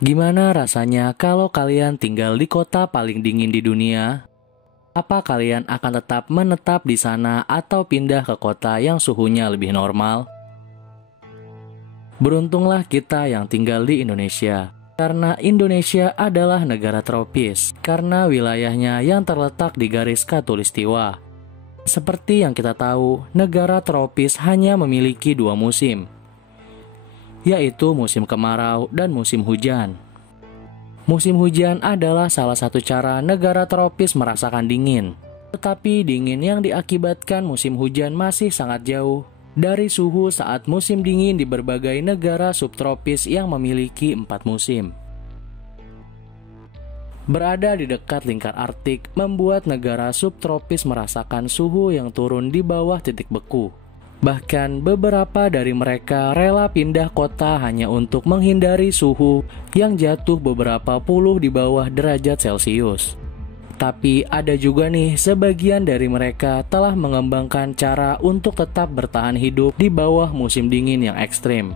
Gimana rasanya kalau kalian tinggal di kota paling dingin di dunia? Apa kalian akan tetap menetap di sana atau pindah ke kota yang suhunya lebih normal? Beruntunglah kita yang tinggal di Indonesia, karena Indonesia adalah negara tropis, karena wilayahnya yang terletak di garis khatulistiwa. Seperti yang kita tahu, negara tropis hanya memiliki 2 musim, yaitu musim kemarau dan musim hujan. Musim hujan adalah salah satu cara negara tropis merasakan dingin. Tetapi dingin yang diakibatkan musim hujan masih sangat jauh dari suhu saat musim dingin di berbagai negara subtropis yang memiliki 4 musim. Berada di dekat lingkar Arktik membuat negara subtropis merasakan suhu yang turun di bawah titik beku. Bahkan beberapa dari mereka rela pindah kota hanya untuk menghindari suhu yang jatuh beberapa puluh di bawah derajat Celcius. Tapi ada juga nih sebagian dari mereka telah mengembangkan cara untuk tetap bertahan hidup di bawah musim dingin yang ekstrim.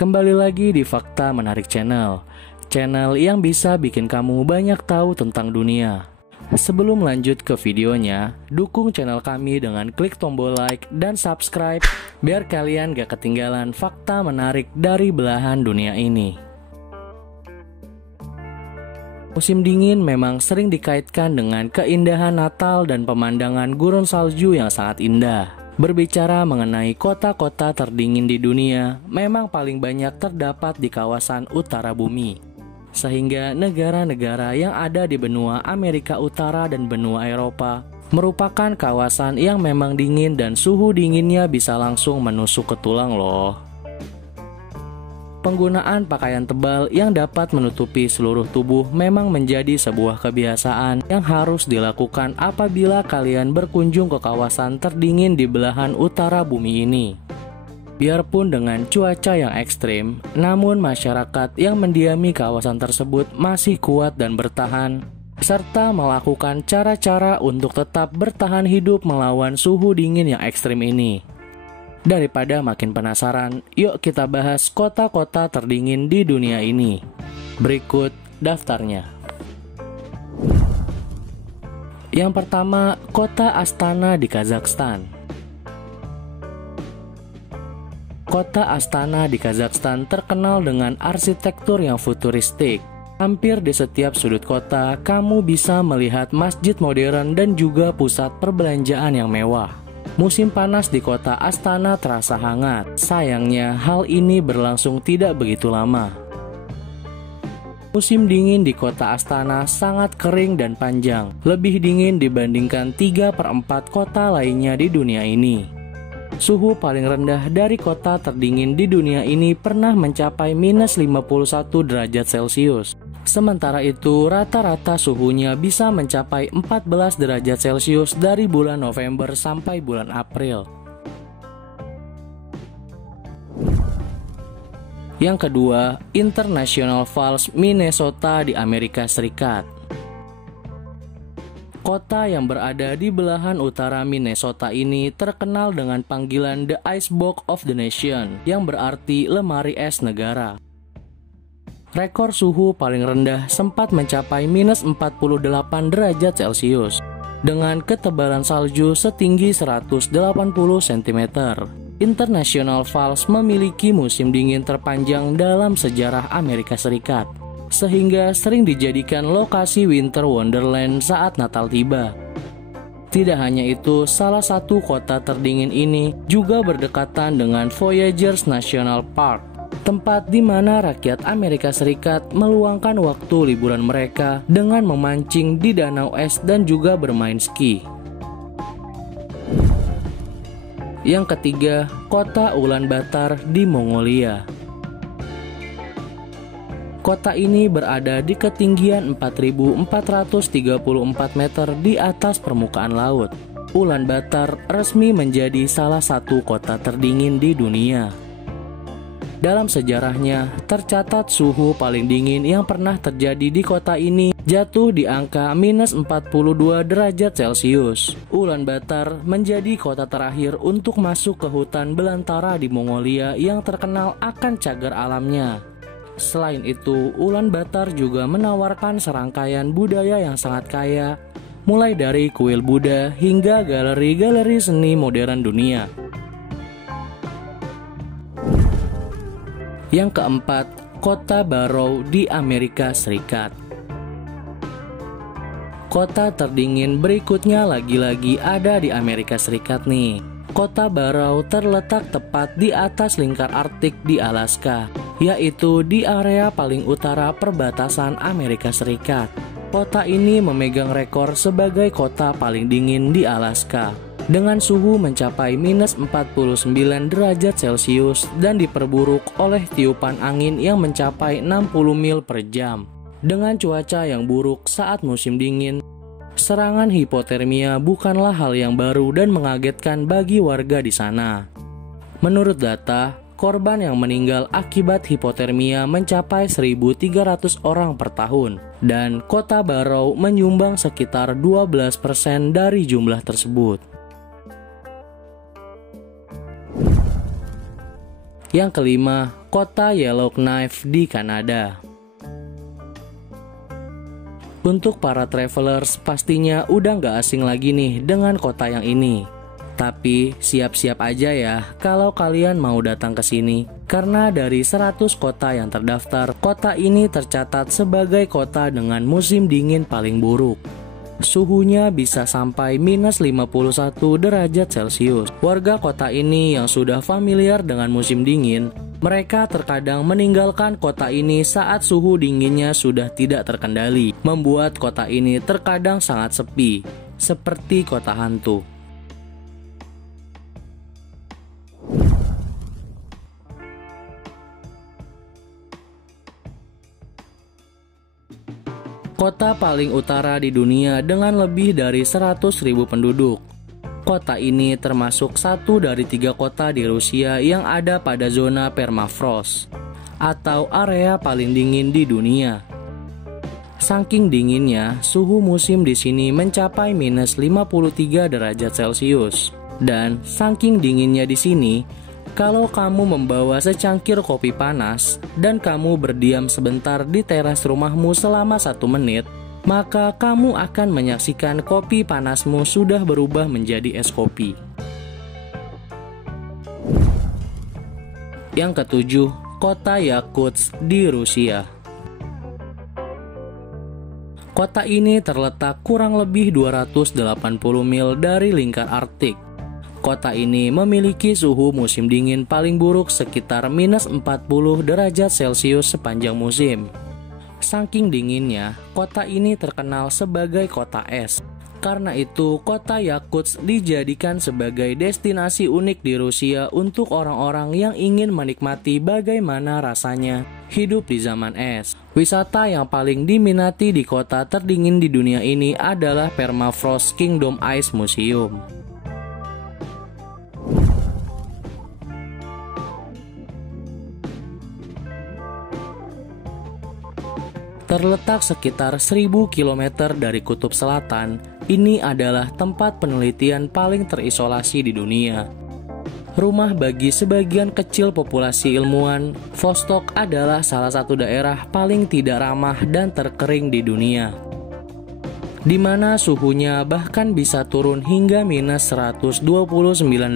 Kembali lagi di Fakta Menarik Channel yang bisa bikin kamu banyak tahu tentang dunia. Sebelum lanjut ke videonya, dukung channel kami dengan klik tombol like dan subscribe biar kalian gak ketinggalan fakta menarik dari belahan dunia ini. Musim dingin memang sering dikaitkan dengan keindahan Natal dan pemandangan gurun salju yang sangat indah. Berbicara mengenai kota-kota terdingin di dunia, memang paling banyak terdapat di kawasan utara bumi. Sehingga negara-negara yang ada di benua Amerika Utara dan benua Eropa merupakan kawasan yang memang dingin dan suhu dinginnya bisa langsung menusuk ke tulang loh. Penggunaan pakaian tebal yang dapat menutupi seluruh tubuh memang menjadi sebuah kebiasaan yang harus dilakukan apabila kalian berkunjung ke kawasan terdingin di belahan utara bumi ini. Biarpun dengan cuaca yang ekstrim, namun masyarakat yang mendiami kawasan tersebut masih kuat dan bertahan, serta melakukan cara-cara untuk tetap bertahan hidup melawan suhu dingin yang ekstrim ini. Daripada makin penasaran, yuk kita bahas kota-kota terdingin di dunia ini. Berikut daftarnya. Yang pertama, kota Astana di Kazakhstan. Kota Astana di Kazakhstan terkenal dengan arsitektur yang futuristik. Hampir di setiap sudut kota, kamu bisa melihat masjid modern dan juga pusat perbelanjaan yang mewah. Musim panas di kota Astana terasa hangat. Sayangnya, hal ini berlangsung tidak begitu lama. Musim dingin di kota Astana sangat kering dan panjang, lebih dingin dibandingkan 3/4 kota lainnya di dunia ini. Suhu paling rendah dari kota terdingin di dunia ini pernah mencapai -51 derajat Celcius. Sementara itu, rata-rata suhunya bisa mencapai 14 derajat Celcius dari bulan November sampai bulan April. Yang kedua, International Falls, Minnesota di Amerika Serikat. Kota yang berada di belahan utara Minnesota ini terkenal dengan panggilan The Icebox of the Nation, yang berarti lemari es negara. Rekor suhu paling rendah sempat mencapai -48 derajat Celcius dengan ketebalan salju setinggi 180 cm. International Falls memiliki musim dingin terpanjang dalam sejarah Amerika Serikat, sehingga sering dijadikan lokasi winter wonderland saat Natal tiba. Tidak hanya itu, salah satu kota terdingin ini juga berdekatan dengan Voyageurs National Park, tempat di mana rakyat Amerika Serikat meluangkan waktu liburan mereka dengan memancing di danau es dan juga bermain ski. Yang ketiga, kota Ulaanbaatar di Mongolia. Kota ini berada di ketinggian 4.434 meter di atas permukaan laut. Ulaanbaatar resmi menjadi salah satu kota terdingin di dunia. Dalam sejarahnya, tercatat suhu paling dingin yang pernah terjadi di kota ini jatuh di angka minus 42 derajat Celcius. Ulaanbaatar menjadi kota terakhir untuk masuk ke hutan belantara di Mongolia yang terkenal akan cagar alamnya. Selain itu, Ulaanbaatar juga menawarkan serangkaian budaya yang sangat kaya, mulai dari kuil Buddha hingga galeri-galeri seni modern dunia. Yang keempat, Kota Barrow di Amerika Serikat. Kota terdingin berikutnya lagi-lagi ada di Amerika Serikat nih. Kota Barrow terletak tepat di atas lingkar Arktik di Alaska, yaitu di area paling utara perbatasan Amerika Serikat. Kota ini memegang rekor sebagai kota paling dingin di Alaska, dengan suhu mencapai minus 49 derajat Celcius dan diperburuk oleh tiupan angin yang mencapai 60 mil per jam. Dengan cuaca yang buruk saat musim dingin, serangan hipotermia bukanlah hal yang baru dan mengagetkan bagi warga di sana. Menurut data, korban yang meninggal akibat hipotermia mencapai 1.300 orang per tahun, dan kota Barrow menyumbang sekitar 12% dari jumlah tersebut. Yang kelima, kota Yellowknife di Kanada. Untuk para travelers pastinya udah gak asing lagi nih dengan kota yang ini. Tapi siap-siap aja ya kalau kalian mau datang ke sini. Karena dari 100 kota yang terdaftar, kota ini tercatat sebagai kota dengan musim dingin paling buruk. Suhunya bisa sampai minus 51 derajat Celcius. Warga kota ini yang sudah familiar dengan musim dingin, mereka terkadang meninggalkan kota ini saat suhu dinginnya sudah tidak terkendali, membuat kota ini terkadang sangat sepi, seperti kota hantu. Kota paling utara di dunia dengan lebih dari 100.000 penduduk. Kota ini termasuk satu dari 3 kota di Rusia yang ada pada zona permafrost, atau area paling dingin di dunia. Saking dinginnya, suhu musim di sini mencapai minus 53 derajat Celcius. Dan saking dinginnya di sini, kalau kamu membawa secangkir kopi panas dan kamu berdiam sebentar di teras rumahmu selama 1 menit, maka kamu akan menyaksikan kopi panasmu sudah berubah menjadi es kopi. Yang ketujuh, kota Yakutsk di Rusia. Kota ini terletak kurang lebih 280 mil dari lingkar Arktik. Kota ini memiliki suhu musim dingin paling buruk sekitar minus 40 derajat Celcius sepanjang musim. Saking dinginnya, kota ini terkenal sebagai kota es. Karena itu, kota Yakutsk dijadikan sebagai destinasi unik di Rusia untuk orang-orang yang ingin menikmati bagaimana rasanya hidup di zaman es. Wisata yang paling diminati di kota terdingin di dunia ini adalah Permafrost Kingdom Ice Museum. Terletak sekitar 1000 km dari kutub selatan, ini adalah tempat penelitian paling terisolasi di dunia. Rumah bagi sebagian kecil populasi ilmuwan, Vostok adalah salah satu daerah paling tidak ramah dan terkering di dunia, di mana suhunya bahkan bisa turun hingga minus 129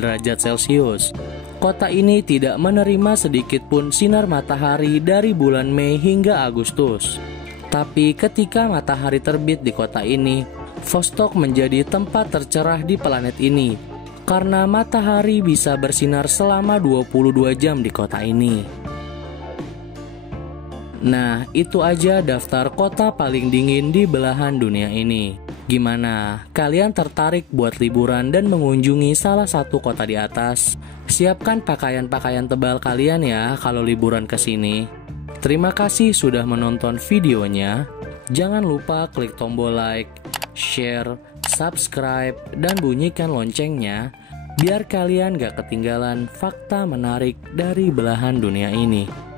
derajat Celcius. Kota ini tidak menerima sedikit pun sinar matahari dari bulan Mei hingga Agustus. Tapi ketika matahari terbit di kota ini, Vostok menjadi tempat tercerah di planet ini, karena matahari bisa bersinar selama 22 jam di kota ini. Nah, itu aja daftar kota paling dingin di belahan dunia ini. Gimana? Kalian tertarik buat liburan dan mengunjungi salah satu kota di atas? Siapkan pakaian-pakaian tebal kalian ya kalau liburan ke sini. Terima kasih sudah menonton videonya. Jangan lupa klik tombol like, share, subscribe, dan bunyikan loncengnya biar kalian gak ketinggalan fakta menarik dari belahan dunia ini.